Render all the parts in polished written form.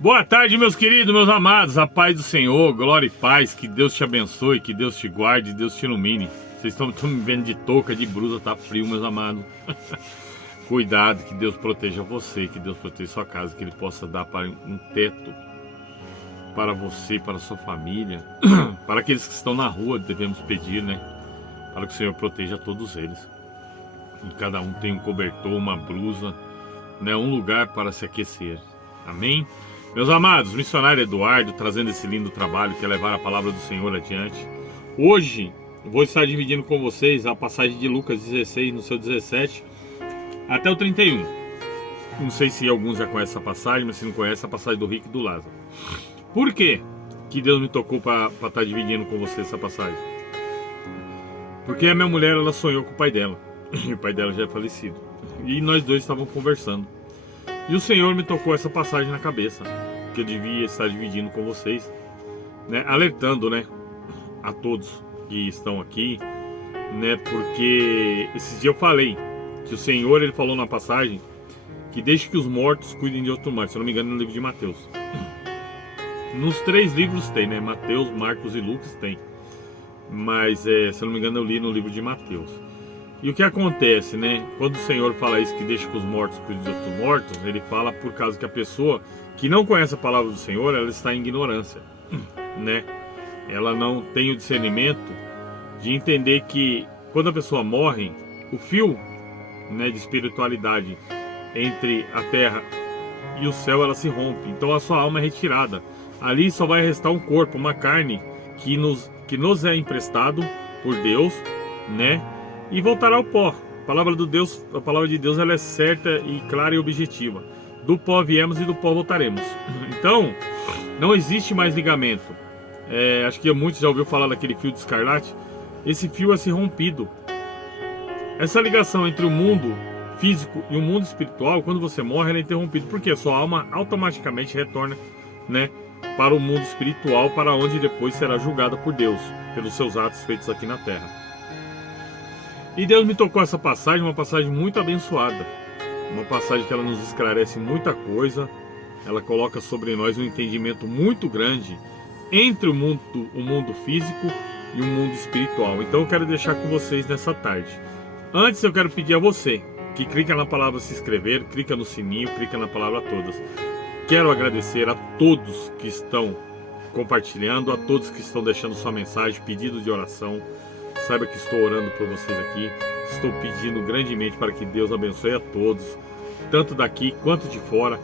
Boa tarde, meus queridos, meus amados, a paz do Senhor, glória e paz, que Deus te abençoe, que Deus te guarde, Deus te ilumine. Vocês estão me vendo de touca, de blusa, tá frio, meus amados. Cuidado, que Deus proteja você, que Deus proteja sua casa, que Ele possa dar para um teto para você, para a sua família, para aqueles que estão na rua, devemos pedir, né? Para que o Senhor proteja todos eles. E cada um tenha um cobertor, uma blusa, né? Um lugar para se aquecer. Amém? Meus amados, missionário Eduardo trazendo esse lindo trabalho que é levar a palavra do Senhor adiante. Hoje vou estar dividindo com vocês a passagem de Lucas 16, no seu 17 até o 31. Não sei se alguns já conhecem essa passagem, mas se não conhece, a passagem do rico e do Lázaro. Por quê que Deus me tocou para estar dividindo com vocês essa passagem? Porque a minha mulher, ela sonhou com o pai dela. E o pai dela já é falecido. E nós dois estávamos conversando. E o Senhor me tocou essa passagem na cabeça, que eu devia estar dividindo com vocês, né? Alertando, né, a todos que estão aqui, né? Porque esses dias eu falei que o Senhor, Ele falou na passagem que deixe que os mortos cuidem de outro mar. Se eu não me engano, no livro de Mateus. Nos 3 livros tem, né? Mateus, Marcos e Lucas tem. Mas, se eu não me engano, eu li no livro de Mateus. E o que acontece, né? Quando o Senhor fala isso, que deixa que os mortos cuidem de outros mortos, Ele fala por causa que a pessoa que não conhece a palavra do Senhor, ela está em ignorância, né? Ela não tem o discernimento de entender que quando a pessoa morre, o fio, né, de espiritualidade entre a terra e o céu, ela se rompe. Então a sua alma é retirada. Ali só vai restar um corpo, uma carne que nos é emprestado por Deus, né? E voltará ao pó. A palavra de Deus, ela é certa e clara e objetiva. Do pó viemos e do pó voltaremos. Então, não existe mais ligamento. Acho que muitos já ouviram falar daquele fio de escarlate. Esse fio é se rompido. Essa ligação entre o mundo físico e o mundo espiritual, quando você morre, ela é interrompida. Porque a sua alma automaticamente retorna, né, para o mundo espiritual, para onde depois será julgada por Deus, pelos seus atos feitos aqui na terra. E Deus me tocou essa passagem, uma passagem muito abençoada. Uma passagem que ela nos esclarece muita coisa. Ela coloca sobre nós um entendimento muito grande entre o mundo físico e o mundo espiritual. Então eu quero deixar com vocês nessa tarde. Antes eu quero pedir a você que clica na palavra se inscrever, clica no sininho, clica na palavra todas. Quero agradecer a todos que estão compartilhando, a todos que estão deixando sua mensagem, pedido de oração. Saiba que estou orando por vocês aqui. Estou pedindo grandemente para que Deus abençoe a todos, tanto daqui quanto de fora.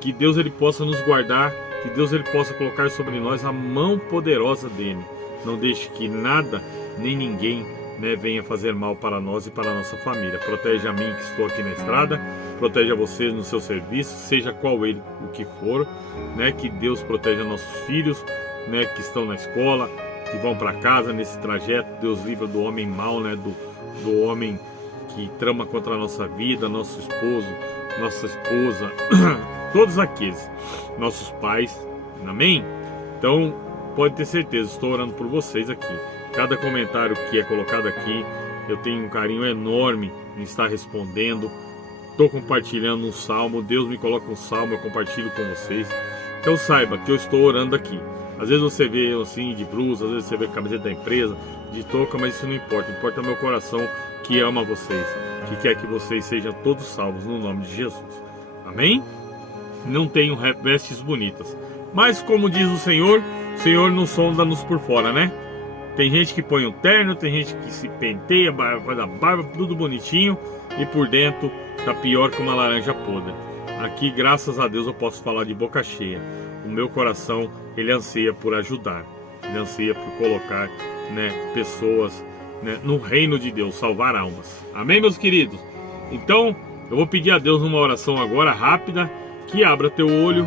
Que Deus Ele possa nos guardar, que Deus Ele possa colocar sobre nós a mão poderosa dEle. Não deixe que nada, nem ninguém, né, venha fazer mal para nós e para a nossa família. Protege a mim que estou aqui na estrada, proteja vocês no seu serviço, seja qual ele o que for, né? Que Deus proteja nossos filhos, né, que estão na escola, que vão para casa nesse trajeto. Deus livra do homem mau, né, do homem que trama contra a nossa vida, nosso esposo, nossa esposa, todos aqueles, nossos pais, amém? Então pode ter certeza, estou orando por vocês aqui. Cada comentário que é colocado aqui, eu tenho um carinho enorme em estar respondendo. Estou compartilhando um salmo, Deus me coloca um salmo, eu compartilho com vocês. Então saiba que eu estou orando aqui. Às vezes você vê eu assim de blusa, às vezes você vê camiseta da empresa, de touca, mas isso não importa. Importa o meu coração que ama vocês, que quer que vocês sejam todos salvos no nome de Jesus. Amém? Não tenho vestes bonitas, mas como diz o Senhor não sonda-nos por fora, né? Tem gente que põe um terno, tem gente que se penteia, faz a barba, tudo bonitinho, e por dentro tá pior que uma laranja podre. Aqui, graças a Deus, eu posso falar de boca cheia. O meu coração, ele anseia por ajudar, ele anseia por colocar, né, pessoas, né, no reino de Deus, salvar almas. Amém, meus queridos? Então, eu vou pedir a Deus uma oração agora rápida, que abra teu olho,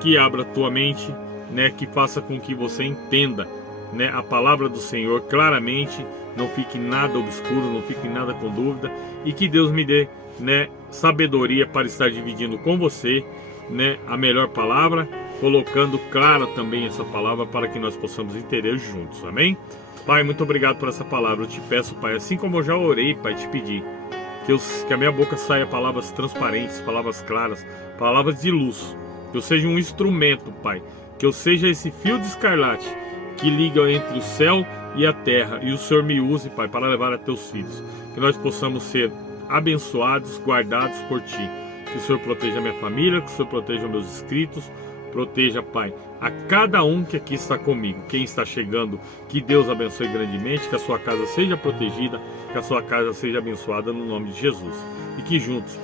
que abra tua mente, né, que faça com que você entenda, né, a palavra do Senhor claramente, não fique nada obscuro, não fique nada com dúvida, e que Deus me dê, né, sabedoria para estar dividindo com você, né, a melhor palavra, colocando clara também essa palavra para que nós possamos entender juntos, amém? Pai, muito obrigado por essa palavra. Eu te peço, Pai, assim como eu já orei, Pai, te pedi que a minha boca saia palavras transparentes, palavras claras, palavras de luz, Que eu seja um instrumento, Pai. Que eu seja esse fio de escarlate que liga entre o céu e a terra. E o Senhor me use, Pai, para levar a teus filhos. Que nós possamos ser abençoados, guardados por Ti. Que o Senhor proteja a minha família, que o Senhor proteja os meus inscritos. Proteja, Pai, a cada um que aqui está comigo. Quem está chegando, que Deus abençoe grandemente. Que a sua casa seja protegida. Que a sua casa seja abençoada no nome de Jesus. E que juntos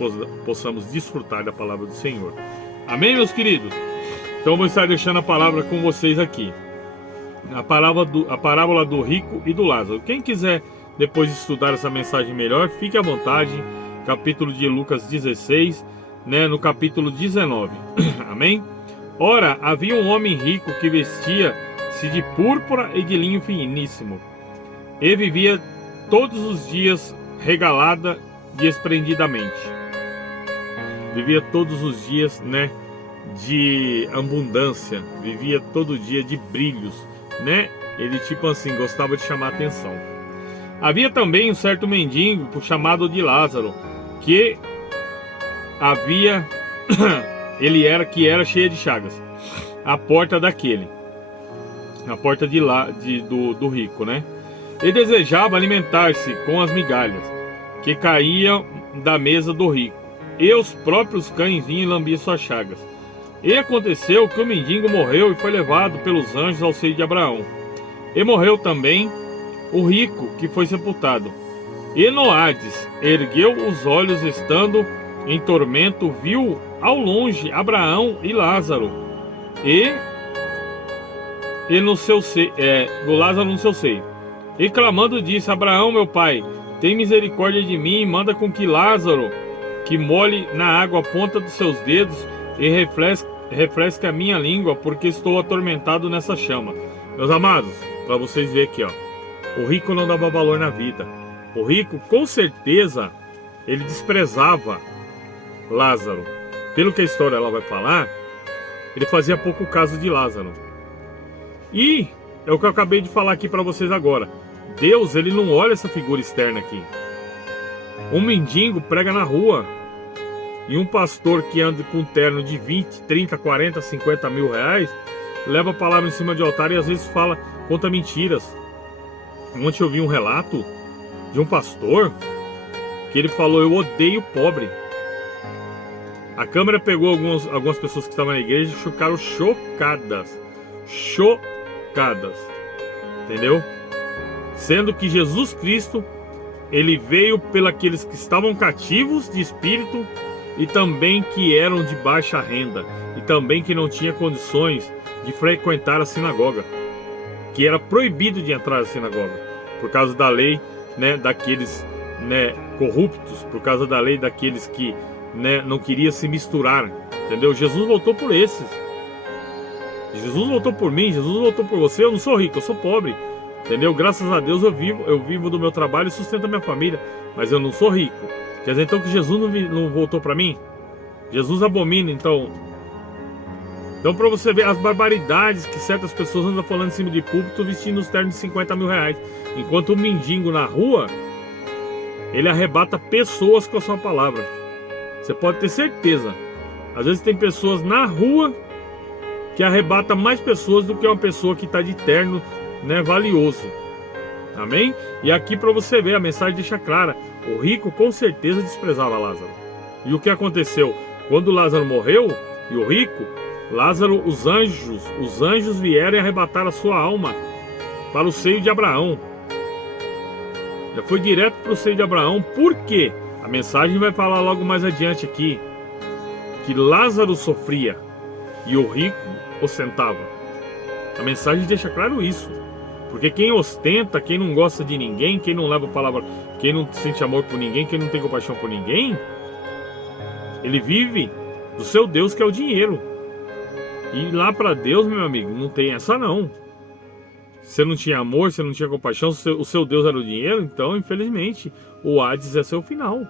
possamos desfrutar da palavra do Senhor. Amém, meus queridos? Então eu vou estar deixando a palavra com vocês aqui. A parábola do rico e do Lázaro. Quem quiser depois estudar essa mensagem melhor, fique à vontade. Capítulo de Lucas 16, né, no capítulo 19. Amém? Ora, havia um homem rico que vestia-se de púrpura e de linho finíssimo, e vivia todos os dias regalada desprendidamente. Vivia todos os dias, né, de abundância, vivia todo dia de brilhos, né? Ele tipo assim, gostava de chamar atenção. Havia também um certo mendigo chamado de Lázaro, que era cheio de chagas, a porta do rico, né? Ele desejava alimentar-se com as migalhas que caíam da mesa do rico, e os próprios cães vinham e lambiam suas chagas. E aconteceu que o mendigo morreu e foi levado pelos anjos ao seio de Abraão. E morreu também o rico que foi sepultado. E no Hades ergueu os olhos, estando em tormento, viu ao longe Abraão e Lázaro, e Lázaro no seu seio. E clamando disse: Abraão, meu pai, tem misericórdia de mim, e manda com que Lázaro, que molhe na água a ponta dos seus dedos, e refresque a minha língua, porque estou atormentado nessa chama. Meus amados, para vocês verem aqui, ó, o rico não dava valor na vida. O rico, com certeza, ele desprezava Lázaro. Pelo que a história ela vai falar, ele fazia pouco caso de Lázaro. E é o que eu acabei de falar aqui para vocês agora. Deus, ele não olha essa figura externa aqui. Um mendigo prega na rua, e um pastor que anda com um terno de 20, 30, 40, 50 mil reais, leva a palavra em cima de altar e às vezes conta mentiras. Ontem eu vi um relato de um pastor que ele falou: eu odeio pobre. A câmera pegou algumas pessoas que estavam na igreja e ficaram chocadas. Entendeu? Sendo que Jesus Cristo, ele veio pelos que estavam cativos de espírito, e também que eram de baixa renda, e também que não tinha condições de frequentar a sinagoga, que era proibido de entrar na sinagoga por causa da lei, né, daqueles, né, corruptos, por causa da lei daqueles que, né, não queriam se misturar. Entendeu? Jesus voltou por esses. Jesus voltou por mim, Jesus voltou por você. Eu não sou rico, eu sou pobre. Entendeu? Graças a Deus eu vivo do meu trabalho e sustento a minha família, mas eu não sou rico. Quer dizer então que Jesus não voltou para mim? Jesus abomina, então. Então, para você ver as barbaridades que certas pessoas andam falando em cima de púlpito, vestindo os ternos de 50 mil reais, enquanto o mendigo na rua, ele arrebata pessoas com a sua palavra. Você pode ter certeza. Às vezes tem pessoas na rua que arrebata mais pessoas do que uma pessoa que está de terno, né, valioso. Amém? E aqui para você ver, a mensagem deixa clara: o rico com certeza desprezava Lázaro. E o que aconteceu? Quando Lázaro morreu, e o rico, Lázaro, os anjos vieram e arrebataram a sua alma para o seio de Abraão. Já foi direto para o seio de Abraão. Por quê? A mensagem vai falar logo mais adiante aqui que Lázaro sofria e o rico ostentava. A mensagem deixa claro isso. Porque quem ostenta, quem não gosta de ninguém, quem não leva a palavra, quem não sente amor por ninguém, quem não tem compaixão por ninguém, ele vive do seu Deus, que é o dinheiro. E lá para Deus, meu amigo, não tem essa não. Você não tinha amor, você não tinha compaixão, o seu Deus era o dinheiro, então infelizmente o Hades é seu final.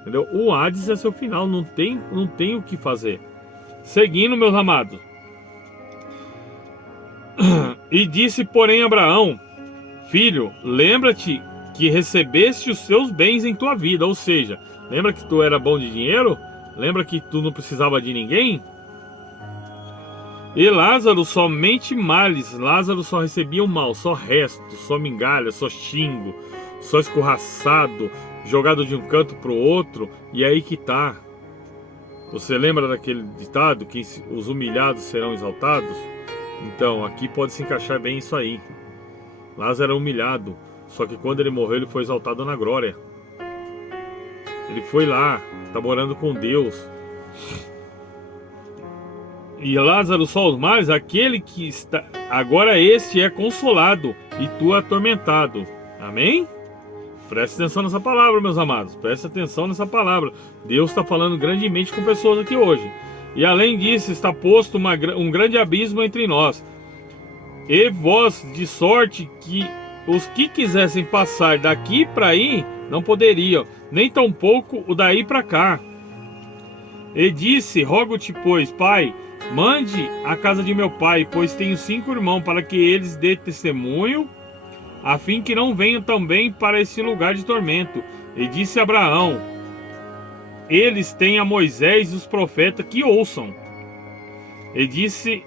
Entendeu? O Hades é seu final, não tem o que fazer. Seguindo, meus amados. E disse, porém, Abraão: filho, lembra-te que recebeste os teus bens em tua vida. Ou seja, lembra que tu era bom de dinheiro? Lembra que tu não precisava de ninguém? E Lázaro somente males. Lázaro só recebia o mal, só resto, só migalha, só xingo, só escorraçado, jogado de um canto para o outro. E aí que tá. Você lembra daquele ditado que os humilhados serão exaltados? Então, aqui pode se encaixar bem isso aí. Lázaro era humilhado, só que quando ele morreu ele foi exaltado na glória. Ele foi lá, tá morando com Deus. E Lázaro só os males, aquele que está... Agora este é consolado e tu atormentado. Amém? Preste atenção nessa palavra, meus amados. Preste atenção nessa palavra. Deus está falando grandemente com pessoas aqui hoje. E além disso, está posto um grande abismo entre nós. E vós, de sorte que os que quisessem passar daqui para aí, não poderiam, nem tampouco o daí para cá. E disse, rogo-te, pois, pai, mande à casa de meu pai, pois tenho 5 irmãos, para que eles dê testemunho, a fim que não venham também para esse lugar de tormento. E disse Abraão, eles têm a Moisés e os profetas que ouçam. E disse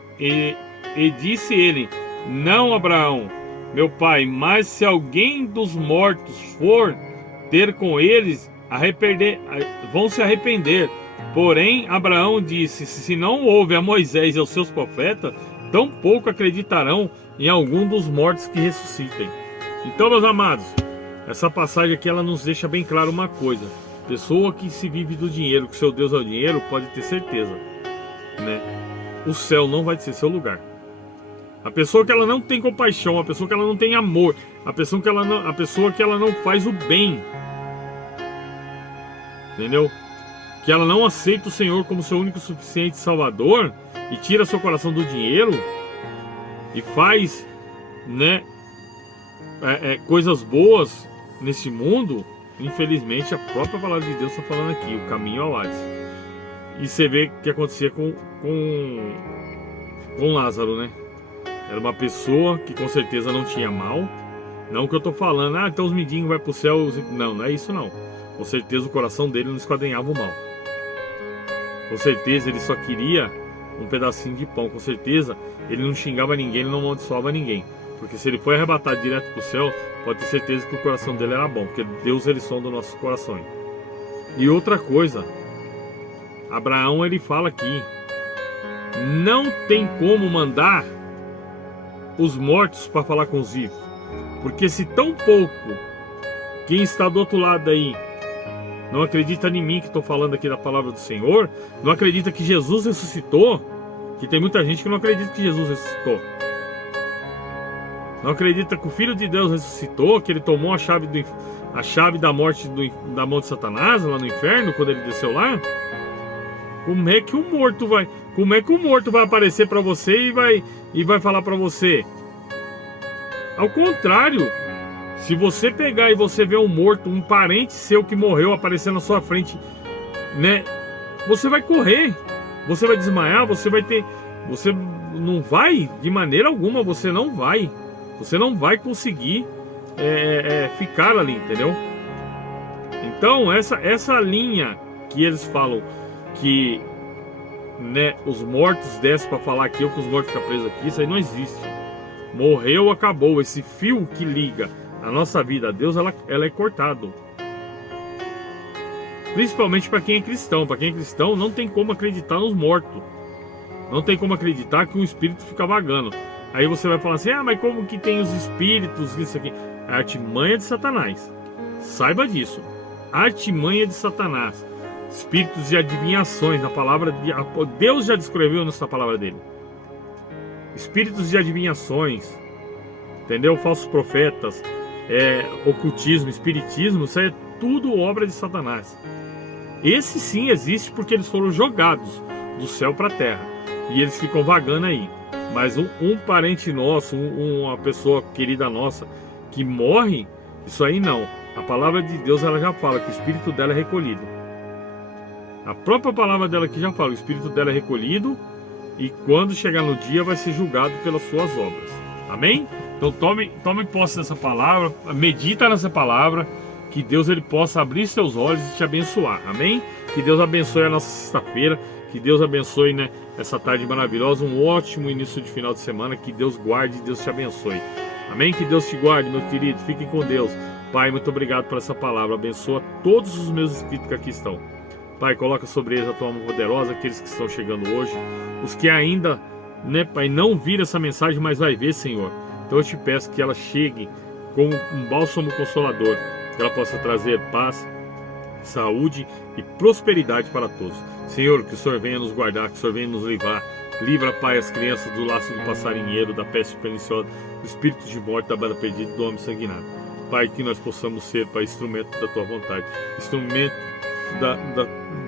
ele, não, Abraão, meu pai, mas se alguém dos mortos for ter com eles, vão se arrepender. Porém, Abraão disse, se não houve a Moisés e aos seus profetas, tampouco acreditarão em algum dos mortos que ressuscitem. Então, meus amados, essa passagem aqui ela nos deixa bem claro uma coisa. Pessoa que se vive do dinheiro, que seu Deus é o dinheiro, pode ter certeza, né? O céu não vai ser seu lugar. A pessoa que ela não tem compaixão, a pessoa que ela não tem amor, a pessoa que ela não faz o bem, entendeu? Que ela não aceita o Senhor como seu único suficiente Salvador e tira seu coração do dinheiro e faz, né, coisas boas nesse mundo. Infelizmente, a própria palavra de Deus está falando aqui, o caminho ao Hades. E você vê o que acontecia com Lázaro, né? Era uma pessoa que com certeza não tinha mal. Não que eu tô falando, então os mendigos vão pro céu. Não, não é isso não. Com certeza o coração dele não esquadrinhava o mal. Com certeza ele só queria um pedacinho de pão. Com certeza ele não xingava ninguém, ele não amaldiçoava ninguém. Porque se ele foi arrebatado direto pro céu, pode ter certeza que o coração dele era bom. Porque Deus, ele sonda os nossos corações. E outra coisa, Abraão, ele fala aqui, não tem como mandar os mortos para falar com os vivos. Porque se tão pouco quem está do outro lado aí não acredita em mim que estou falando aqui da palavra do Senhor, não acredita que Jesus ressuscitou, que tem muita gente que não acredita que Jesus ressuscitou. Não acredita que o Filho de Deus ressuscitou, que ele tomou a chave da morte da mão de Satanás lá no inferno, quando ele desceu lá. Como é que o morto vai aparecer para você e vai falar para você? Ao contrário, se você pegar e você ver um morto, um parente seu que morreu aparecer na sua frente, né? Você vai correr, você vai desmaiar, você não vai, de maneira alguma, você não vai conseguir ficar ali, entendeu? Então essa linha que eles falam que, né, os mortos descem para falar aqui ou que os mortos ficam presos aqui, isso aí não existe. Morreu, acabou. Esse fio que liga a nossa vida a Deus, ela é cortado. Principalmente para quem é cristão. Para quem é cristão, não tem como acreditar nos mortos. Não tem como acreditar que um espírito fica vagando. Aí você vai falar assim, mas como que tem os espíritos, isso aqui? A artimanha de Satanás. Saiba disso. A artimanha de Satanás. Espíritos de adivinhações, na palavra de Deus já descreveu nessa palavra dele. Espíritos de adivinhações, entendeu? Falsos profetas, ocultismo, espiritismo, isso é tudo obra de Satanás. Esse sim existe porque eles foram jogados do céu para a terra e eles ficam vagando aí. Mas um parente nosso, uma pessoa querida nossa que morre, isso aí não. A palavra de Deus ela já fala que o espírito dela é recolhido. A própria palavra dela aqui já fala, o espírito dela é recolhido e quando chegar no dia vai ser julgado pelas suas obras. Amém? Então tome posse dessa palavra, medita nessa palavra, que Deus ele possa abrir seus olhos e te abençoar, amém? Que Deus abençoe a nossa sexta-feira, que Deus abençoe, né, essa tarde maravilhosa, um ótimo início de final de semana, que Deus guarde e Deus te abençoe, amém? Que Deus te guarde, meu querido, fiquem com Deus. Pai, muito obrigado por essa palavra, abençoa todos os meus inscritos que aqui estão. Pai, coloca sobre eles a tua mão poderosa, aqueles que estão chegando hoje, os que ainda, né, Pai, não viram essa mensagem, mas vai ver, Senhor. Então eu te peço que ela chegue como um bálsamo consolador, que ela possa trazer paz, saúde e prosperidade para todos. Senhor, que o Senhor venha nos guardar, que o Senhor venha nos livrar. Livra, Pai, as crianças do laço do passarinheiro, da peste perniciosa, do espírito de morte, da bala perdida, do homem sanguinário. Pai, que nós possamos ser, Pai, instrumento da Tua vontade, instrumento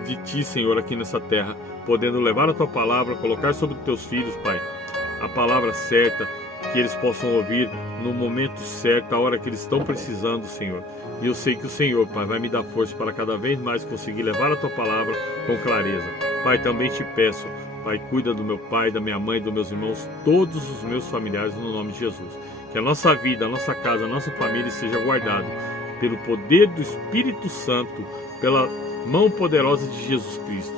de Ti, Senhor, aqui nessa terra, podendo levar a Tua palavra, colocar sobre os Teus filhos, Pai, a palavra certa, que eles possam ouvir no momento certo, a hora que eles estão precisando, Senhor. E eu sei que o Senhor, Pai, vai me dar força para cada vez mais conseguir levar a Tua palavra com clareza. Pai, também te peço, Pai, cuida do meu pai, da minha mãe, dos meus irmãos, todos os meus familiares, no nome de Jesus. Que a nossa vida, a nossa casa, a nossa família seja guardada pelo poder do Espírito Santo, pela mão poderosa de Jesus Cristo.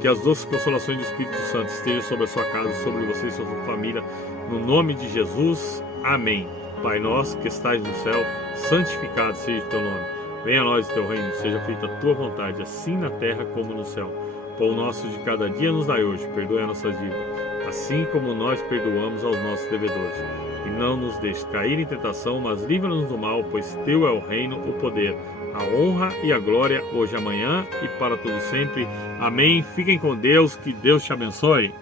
Que as doces consolações do Espírito Santo estejam sobre a sua casa, sobre você e sua família, no nome de Jesus. Amém. Pai nosso que estais no céu, santificado seja o teu nome. Venha a nós o teu reino, seja feita a tua vontade, assim na terra como no céu. Pão nosso de cada dia nos dai hoje, perdoe as nossas dívidas, assim como nós perdoamos aos nossos devedores. E não nos deixe cair em tentação, mas livra-nos do mal, pois teu é o reino, o poder, a honra e a glória, hoje e amanhã e para todo sempre. Amém. Fiquem com Deus, que Deus te abençoe.